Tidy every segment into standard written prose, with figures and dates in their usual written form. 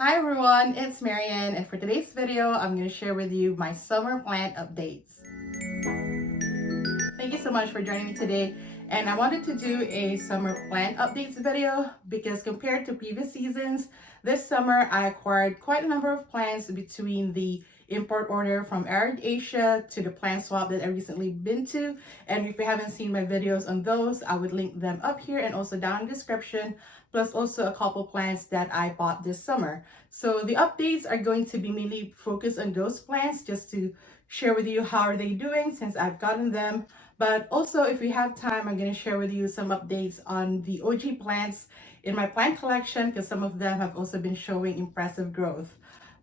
Hi everyone, it's Marian, and for today's video, I'm going to share with you my summer plant updates. Thank you so much for joining me today, and I wanted to do a summer plant updates video because compared to previous seasons, this summer I acquired quite a number of plants between the import order from Asia to the plant swap that I recently been to. And if you haven't seen my videos on those, I would link them up here and also down in the description, plus also a couple plants that I bought this summer. So the updates are going to be mainly focused on those plants just to share with you how are they doing since I've gotten them. But also if we have time, I'm going to share with you some updates on the OG plants in my plant collection because some of them have also been showing impressive growth.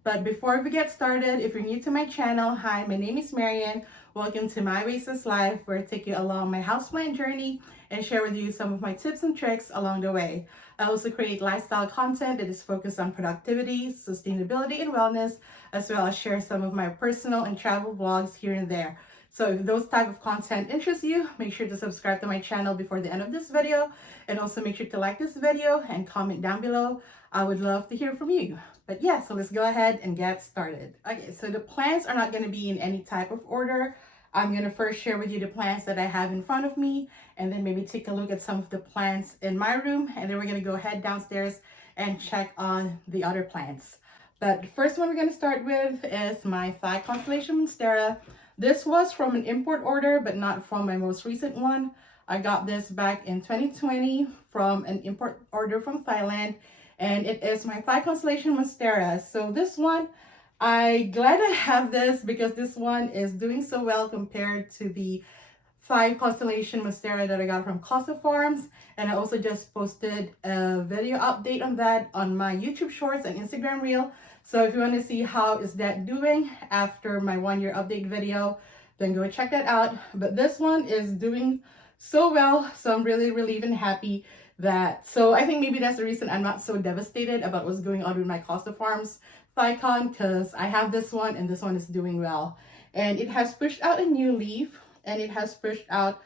But before we get started, if you're new to my channel, hi, my name is Marian. Welcome to My Oasis Life, where I take you along my houseplant journey and share with you some of my tips and tricks along the way. I also create lifestyle content that is focused on productivity, sustainability, and wellness, as well as share some of my personal and travel vlogs here and there. So if those type of content interests you, make sure to subscribe to my channel before the end of this video, and also make sure to like this video and comment down below. I would love to hear from you. But yeah, so let's go ahead and get started. Okay, so the plants are not going to be in any type of order. I'm going to first share with you the plants that I have in front of me, and then maybe take a look at some of the plants in my room, and then we're going to go ahead downstairs and check on the other plants. But the first one we're going to start with is my Constellation Monstera. This was from an import order, but not from my most recent one. I got this back in 2020 from an import order from Thailand, and it is my Constellation Monstera. So this one, I'm glad I have this because this one is doing so well compared to the Constellation Monstera that I got from Costa Farms. And I also just posted a video update on that on my YouTube Shorts and Instagram Reel. So if you want to see how is that doing after my 1-year update video, then go check that out. But this one is doing so well, so I'm really even happy that. So I think maybe that's the reason I'm not so devastated about what's going on with my Costa Farms Ficon, because I have this one and this one is doing well. And it has pushed out a new leaf, and it has pushed out,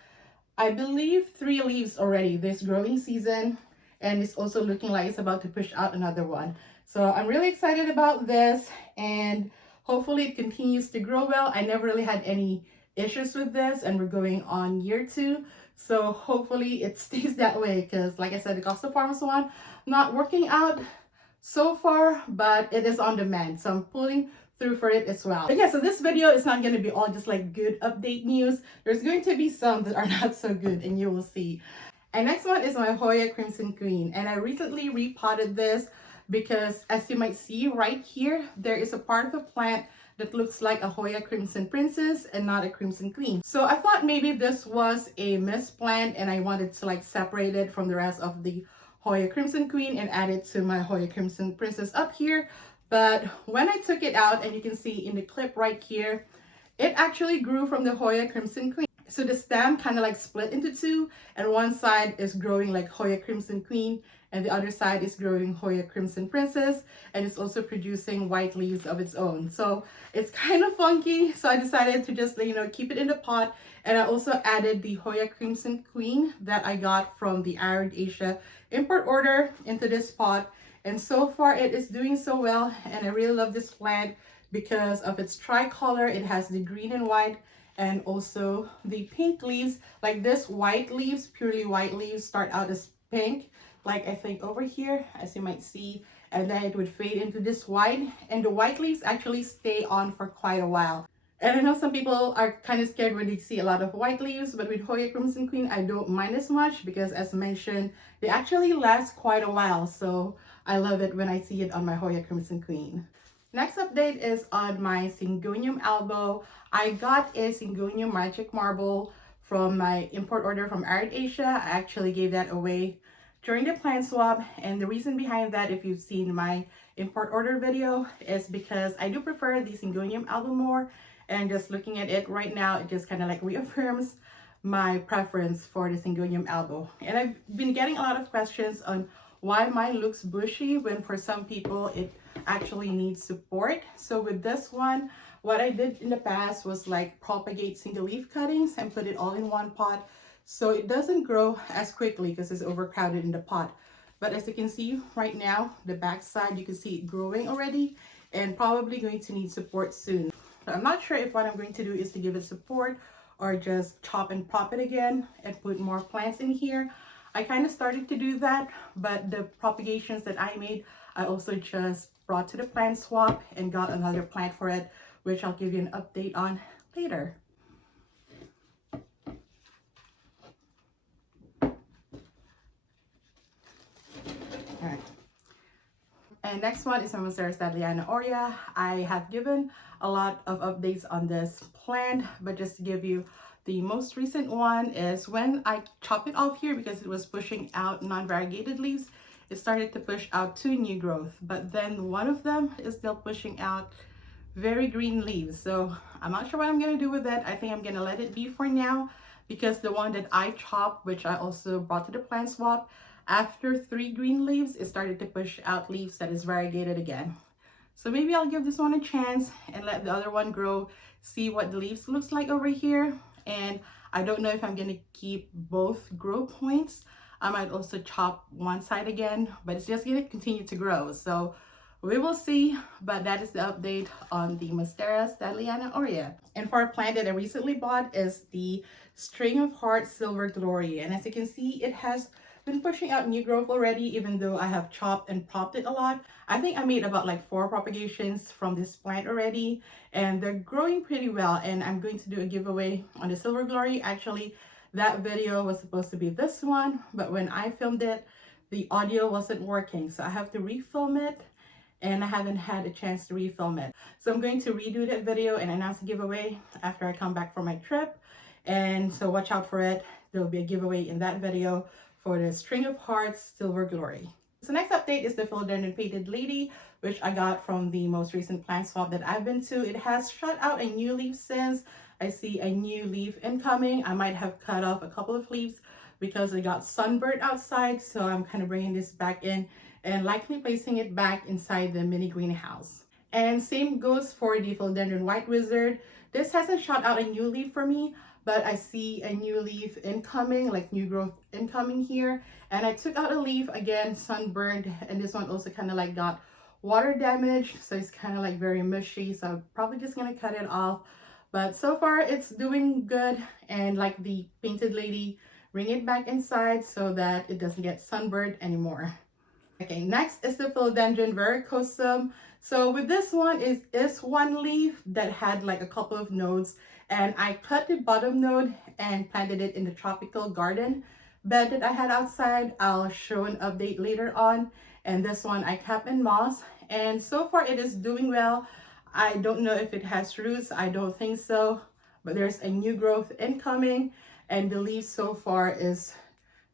I believe, 3 leaves already this growing season, and it's also looking like it's about to push out another one. So I'm really excited about this, and hopefully it continues to grow well. I never really had any issues with this, and we're going on year 2. So hopefully it stays that way, because like I said, the Costa Farms one not working out so far, but it is on demand. So I'm pulling through for it as well. But yeah, so this video is not going to be all just like good update news. There's going to be some that are not so good, and you will see. And next one is my Hoya Crimson Queen. And I recently repotted this because, as you might see right here, there is a part of the plant that looks like a Hoya Crimson Princess and not a Crimson Queen. So I thought maybe this was a misplant and I wanted to like separate it from the rest of the Hoya Crimson Queen and add it to my Hoya Crimson Princess up here. But when I took it out, and you can see in the clip right here, it actually grew from the Hoya Crimson Queen. So the stem kind of like split into 2, and one side is growing like Hoya Crimson Queen, and the other side is growing Hoya Crimson Princess, and it's also producing white leaves of its own. So it's kind of funky, so I decided to just, you know, keep it in the pot. And I also added the Hoya Crimson Queen that I got from the Asia import order into this pot, and so far it is doing so well. And I really love this plant because of its tricolor. It has the green and white, and also the pink leaves. Like this white leaves, purely white leaves, start out as pink, like I think over here, as you might see, and then it would fade into this white, and the white leaves actually stay on for quite a while. And I know some people are kind of scared when they see a lot of white leaves, but with Hoya Crimson Queen, I don't mind as much because, as mentioned, they actually last quite a while. So I love it when I see it on my Hoya Crimson Queen. Next update is on my SYNGONIUM ALBO. I got a SYNGONIUM Magic Marble from my import order from Asia. I actually gave that away during the plant swap, and the reason behind that, if you've seen my import order video, is because I do prefer the SYNGONIUM ALBO more, and just looking at it right now, it just kind of like reaffirms my preference for the SYNGONIUM ALBO. And I've been getting a lot of questions on why mine looks bushy when for some people it actually needs support. So with this one, what I did in the past was like propagate single leaf cuttings and put it all in one pot, so it doesn't grow as quickly because it's overcrowded in the pot. But as you can see right now, the back side, you can see it growing already and probably going to need support soon. So I'm not sure if what I'm going to do is to give it support or just chop and prop it again and put more plants in here. I kind of started to do that, but the propagations that I made, I also just brought to the plant swap and got another plant for it, which I'll give you an update on later. Alright. And next one is my Monstera STANDLEYANA AUREA. I have given a lot of updates on this plant, but just to give you the most recent one is when I chopped it off here because it was pushing out non-variegated leaves, it started to push out 2 new growth, but then one of them is still pushing out very green leaves. So I'm not sure what I'm going to do with it. I think I'm going to let it be for now because the one that I chopped, which I also brought to the plant swap, after 3 green leaves, it started to push out leaves that is variegated again. So maybe I'll give this one a chance and let the other one grow, see what the leaves looks like over here. And I don't know if I'm going to keep both grow points. I might also chop one side again, but it's just going to continue to grow. So we will see, but that is the update on the Monstera STANDLEYANA AUREA. And for a plant that I recently bought is the String of Hearts Silver Glory. And as you can see, it has been pushing out new growth already, even though I have chopped and propped it a lot. I think I made about like 4 propagations from this plant already, and they're growing pretty well. And I'm going to do a giveaway on the Silver Glory. Actually, that video was supposed to be this one, but when I filmed it, the audio wasn't working, so I have to refilm it, and I haven't had a chance to refilm it. So I'm going to redo that video and announce a giveaway after I come back from my trip. And so watch out for it. There will be a giveaway in that video for the String of Hearts Silver Glory. So next update is the Philodendron Painted Lady, which I got from the most recent plant swap that I've been to. It has shot out a new leaf since. I see a new leaf incoming. I might have cut off a couple of leaves because it got sunburned outside. So I'm kind of bringing this back in and likely placing it back inside the mini greenhouse. And same goes for the Philodendron White Wizard. This hasn't shot out a new leaf for me, but I see a new leaf incoming, like new growth incoming here. And I took out a leaf, again, sunburned, and this one also kind of like got water damage, so it's kind of like very mushy, so I'm probably just gonna cut it off. But so far it's doing good, and like the Painted Lady, bring it back inside so that it doesn't get sunburned anymore. Okay, next is the Philodendron VERRUCOSUM. So with this one is one leaf that had like a couple of nodes, and I cut the bottom node and planted it in the tropical garden bed that I had outside. I'll show an update later on. And this one I kept in moss, and so far it is doing well. I don't know if it has roots, I don't think so, but there's a new growth incoming, and the leaf so far is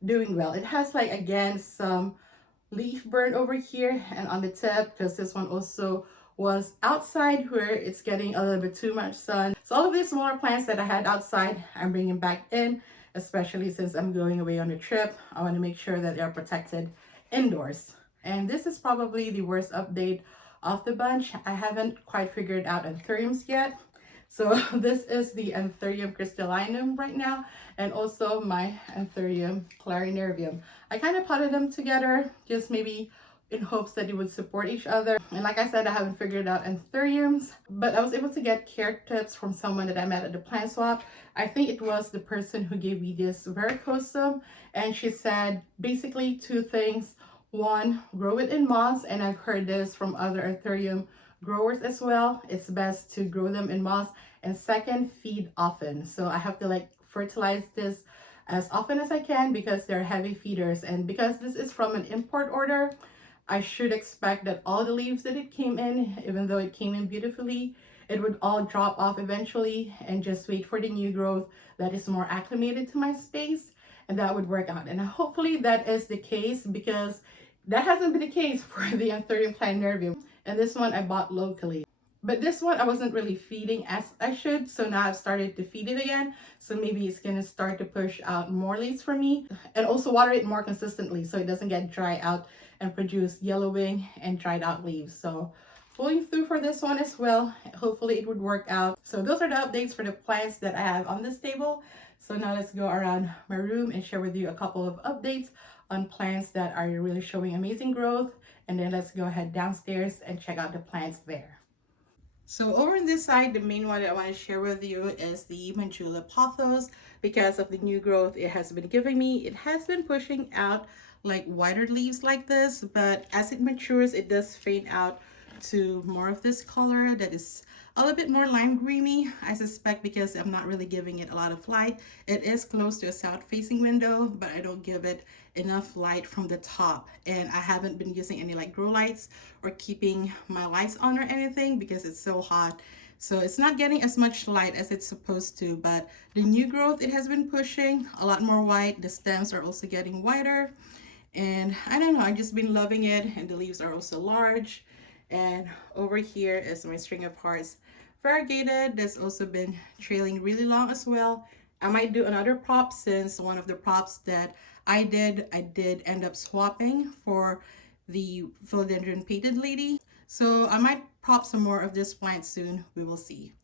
doing well. It has like again some leaf burn over here and on the tip because this one also was outside where it's getting a little bit too much sun. So all of these smaller plants that I had outside, I'm bringing back in, especially since I'm going away on a trip. I want to make sure that they're protected indoors. And this is probably the worst update of the bunch. I haven't quite figured out anthuriums yet. So this is the ANTHURIUM Crystallinum right now, and also my ANTHURIUM clarinervium. I kind of potted them together, just maybe in hopes that they would support each other. And like I said, I haven't figured out anthuriums, but I was able to get care tips from someone that I met at the plant swap. I think it was the person who gave me this VERRUCOSUM, and she said basically 2 things. 1, grow it in moss, and I've heard this from other anthurium growers as well. It's best to grow them in moss. And 2nd, feed often. So I have to like fertilize this as often as I can because they're heavy feeders, and because this is from an import order, I should expect that all the leaves that it came in, even though it came in beautifully, it would all drop off eventually, and just wait for the new growth that is more acclimated to my space, and that would work out. And hopefully that is the case, because that hasn't been the case for the Anthurium clarinervium. And this one I bought locally. But this one I wasn't really feeding as I should, so now I've started to feed it again. So maybe it's gonna start to push out more leaves for me. And also water it more consistently so it doesn't get dry out and produce yellowing and dried out leaves. So pulling through for this one as well. Hopefully it would work out. So those are the updates for the plants that I have on this table. So now let's go around my room and share with you a couple of updates on plants that are really showing amazing growth. And then let's go ahead downstairs and check out the plants there. So over on this side, the main one that I want to share with you is the Manjula Pothos. Because of the new growth it has been giving me, it has been pushing out like wider leaves like this, but as it matures, it does fade out to more of this color that is a little bit more lime greeny. I suspect because I'm not really giving it a lot of light. It is close to a south facing window, but I don't give it enough light from the top, and I haven't been using any like grow lights or keeping my lights on or anything because it's so hot, so it's not getting as much light as it's supposed to. But the new growth, it has been pushing a lot more white. The stems are also getting wider, and I don't know, I've just been loving it. And the leaves are also large. And over here is my string of hearts variegated that's also been trailing really long as well. I might do another prop, since one of the props that I did end up swapping for the philodendron painted lady. So I might prop some more of this plant soon. We will see.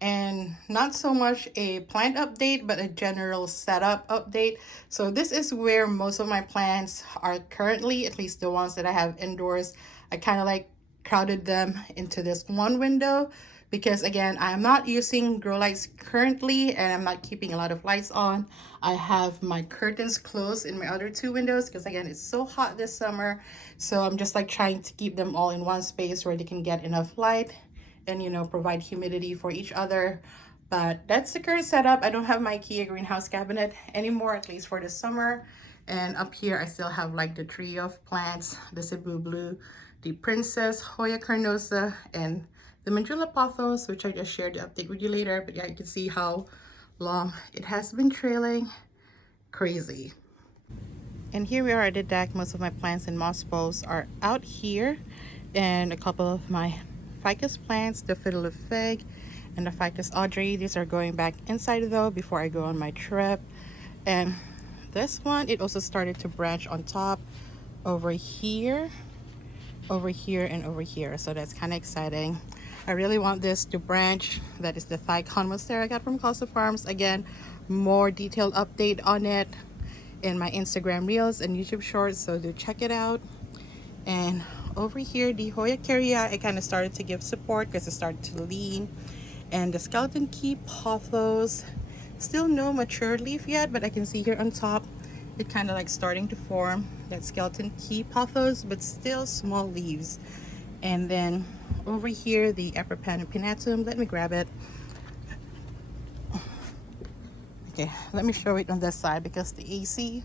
And not so much a plant update, but a general setup update. So this is where most of my plants are currently, at least the ones that I have indoors. I kind of like crowded them into this one window because again, I'm not using grow lights currently, and I'm not keeping a lot of lights on. I have my curtains closed in my other two windows because again, it's so hot this summer. So I'm just like trying to keep them all in one space where they can get enough light and, you know, provide humidity for each other. But that's the current setup. I don't have my IKEA greenhouse cabinet anymore, at least for the summer. And up here I still have like the tree of plants, the Cebu Blue, the Princess, Hoya Carnosa, and the Manjula Pothos, which I just shared the update with you later. But yeah, you can see how long it has been trailing. Crazy. And here we are at the deck. Most of my plants and moss balls are out here, and a couple of my ficus plants, the fiddle of fig and the ficus AUDREY. These are going back inside though before I go on my trip. And this one, it also started to branch on top over here, and over here. So that's kind of exciting. I really want this to branch. That is the Thicon Monstera I got from Costa Farms. Again, more detailed update on it in my Instagram reels and YouTube shorts, so do check it out. And over here, the Hoya I kind of started to give support because it started to lean. And the skeleton key Pothos, still no mature leaf yet, but I can see here on top it kind of like starting to form that skeleton key Pothos, but still small leaves. And then over here, the Epipanatum, let me grab it. Okay, let me show it on this side because the AC,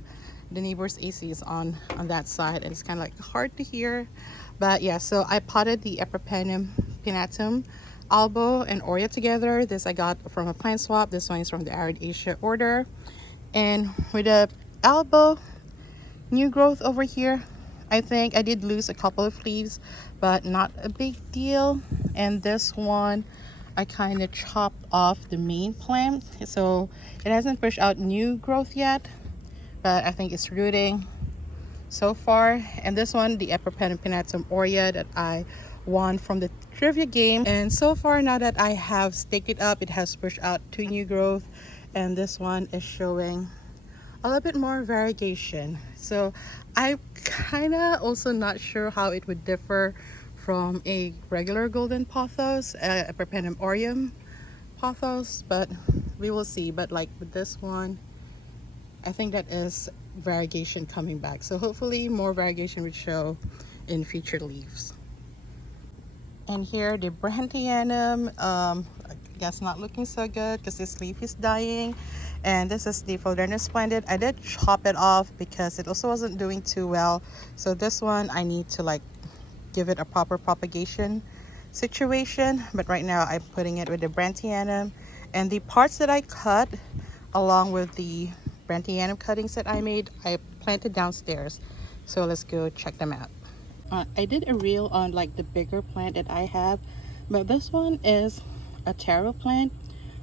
the neighbor's AC is on that side, and it's kind of like hard to hear. But yeah, so I potted the Epipanatum, ALBO, and AUREA together. This I got from a plant swap. This one is from the Arid Asia order. And with the ALBO, new growth over here, I think I did lose a couple of leaves, but not a big deal. And this one, I kind of chopped off the main plant, so it hasn't pushed out new growth yet, but I think it's rooting so far. And this one, the Epipanatum AUREA that I won from the trivia game, and so far now that I have staked it up, it has pushed out 2 new growth, and this one is showing a little bit more variegation. So I'm kind of also not sure how it would differ from a regular golden pothos, Epipanatum aureum pothos, but we will see. But like with this one, I think that is variegation coming back, so hopefully more variegation would show in future leaves. And here the BRANDTIANUM, I guess not looking so good because this leaf is dying. And this is the philodendron SPLENDID. I did chop it off because it also wasn't doing too well, so this one I need to like give it a proper propagation situation. But right now I'm putting it with the BRANDTIANUM, and the parts that I cut along with the BRANDTIANUM cuttings that I made, I planted downstairs, so let's go check them out. I did a reel on like the bigger plant that I have, but this one is a taro plant,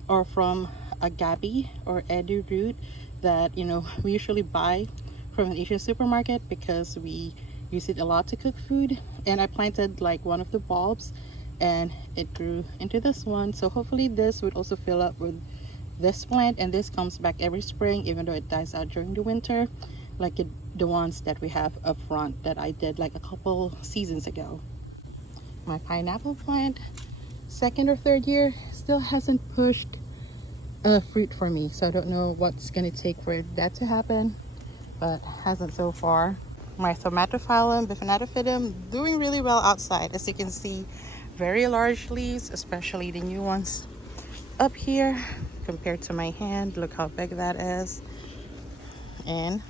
or from a gabi or edu root that, you know, we usually buy from an Asian supermarket because we use it a lot to cook food. And I planted like one of the bulbs and it grew into this one, so hopefully this would also fill up with this plant. And this comes back every spring, even though it dies out during the winter. like the ones that we have up front that I did like a couple seasons ago. My pineapple plant, second or third year, still hasn't pushed fruit for me, so I don't know what's gonna take for that to happen, but hasn't so far. My THAUMATOPHYLLUM, bifidobiphyllum, doing really well outside. As you can see, very large leaves, especially the new ones up here compared to my hand. Look how big that is. And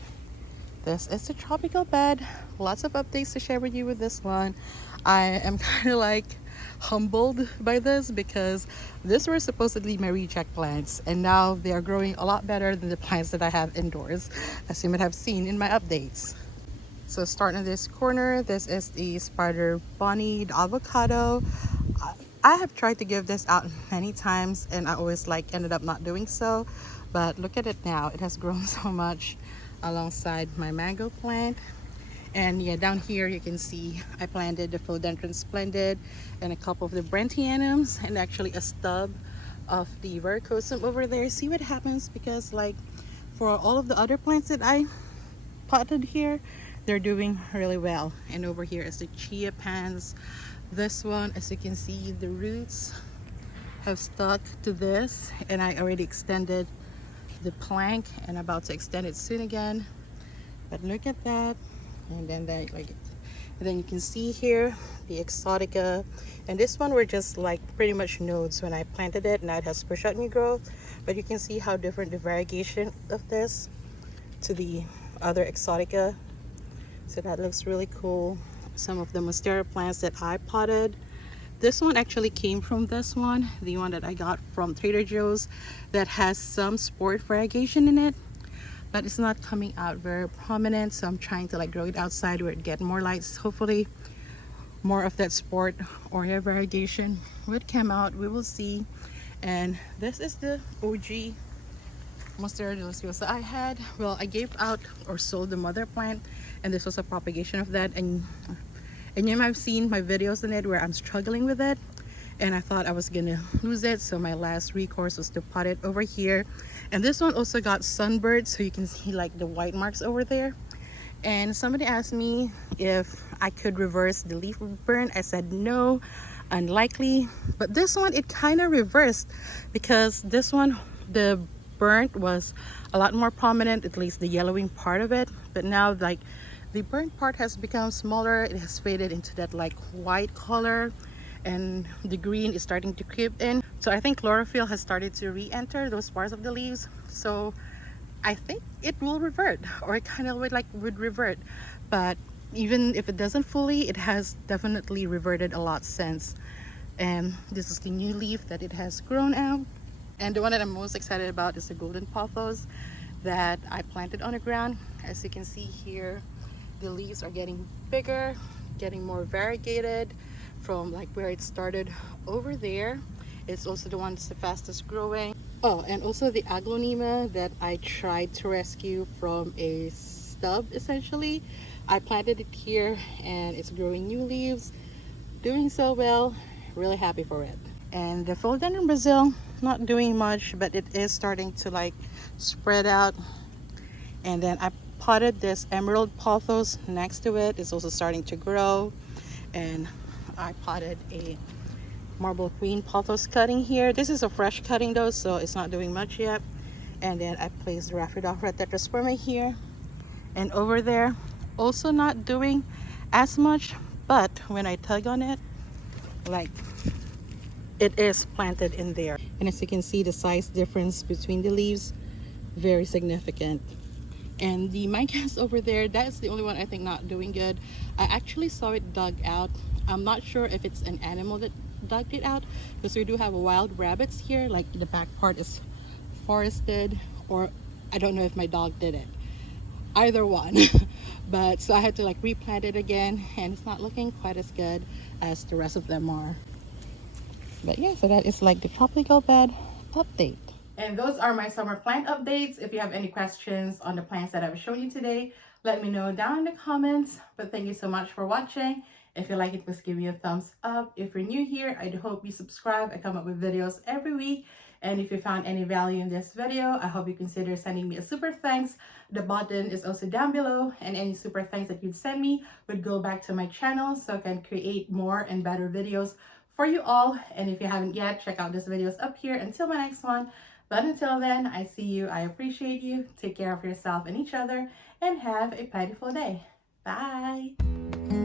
this is the tropical bed. Lots of updates to share with you with this one. I am kind of like humbled by this because these were supposedly my reject plants, and now they are growing a lot better than the plants that I have indoors, as you might have seen in my updates. So starting in this corner, this is the spider bunny, the avocado. I have tried to give this out many times and I always like ended up not doing so, but look at it now. It has grown so much alongside my mango plant. And yeah, down here you can see I planted the Philodendron Splendid and a couple of the BRANDTIANUMs and actually a stub of the VERRUCOSUM over there. See what happens, because like for all of the other plants that I potted here, they're doing really well. And over here is the CHIAPENSE. This one, as you can see, the roots have stuck to this, and I already extended the plank and about to extend it soon again. But look at that. And then you can see here the exotica, and this one were just like pretty much nodes when I planted it. Now it has pushed out new growth, but you can see how different the variegation of this to the other exotica. So that looks really cool. Some of the Monstera plants that I potted, this one actually came from this one, the one that I got from Trader Joe's, that has some sport variegation in it, but it's not coming out very prominent. So I'm trying to like grow it outside where it get more lights. Hopefully more of that sport or AUREA variegation would come out. We will see. And this is the OG Monstera deliciosa I had. Well, I gave out or sold the mother plant, and this was a propagation of that. And you might have seen my videos in it where I'm struggling with it, and I thought I was gonna lose it, so my last recourse was to pot it over here. And this one also got sunburned, so you can see like the white marks over there. And somebody asked me if I could reverse the leaf burn. I said no, unlikely. But this one, it kind of reversed, because this one, the burnt was a lot more prominent, at least the yellowing part of it. But now like the burnt part has become smaller. It has faded into that like white color, and the green is starting to creep in. So I think chlorophyll has started to re-enter those parts of the leaves. So I think it will revert, or it kind of would revert. But even if it doesn't fully, it has definitely reverted a lot since. And this is the new leaf that it has grown out. And the one that I'm most excited about is the golden pothos that I planted on the ground. As you can see here, the leaves are getting bigger, getting more variegated from like where it started over there. It's also the one that's the fastest growing. Oh, and also the AGLAONEMA that I tried to rescue from a stub essentially. I planted it here and it's growing new leaves, doing so well. Really happy for it. And the Philodendron Brazil, not doing much, but it is starting to like spread out. And then I potted this emerald pothos next to it. It's also starting to grow. And I potted a marble queen pothos cutting here. This is a fresh cutting though, so it's not doing much yet. And then I placed the RHAPHIDOPHRA TETRASPHERMA here. And over there, also not doing as much, but when I tug on it, like it is planted in there. And as you can see, the size difference between the leaves, very significant. And the MICANS over there, that's the only one I think not doing good. I actually saw it dug out. I'm not sure if it's an animal that dug it out, because we do have wild rabbits here. Like the back part is forested, or I don't know if my dog did it. Either one. But so I had to like replant it again, and it's not looking quite as good as the rest of them are. But yeah, so that is like the tropical bed update. And those are my summer plant updates. If you have any questions on the plants that I've shown you today, let me know down in the comments. But thank you so much for watching. If you like it, please give me a thumbs up. If you're new here, I hope you subscribe. I come up with videos every week. And if you found any value in this video, I hope you consider sending me a super thanks. The button is also down below, and any super thanks that you'd send me would go back to my channel so I can create more and better videos for you all. And if you haven't yet, check out this videos up here until my next one. But until then, I see you, I appreciate you, take care of yourself and each other, and have a plentiful day. Bye!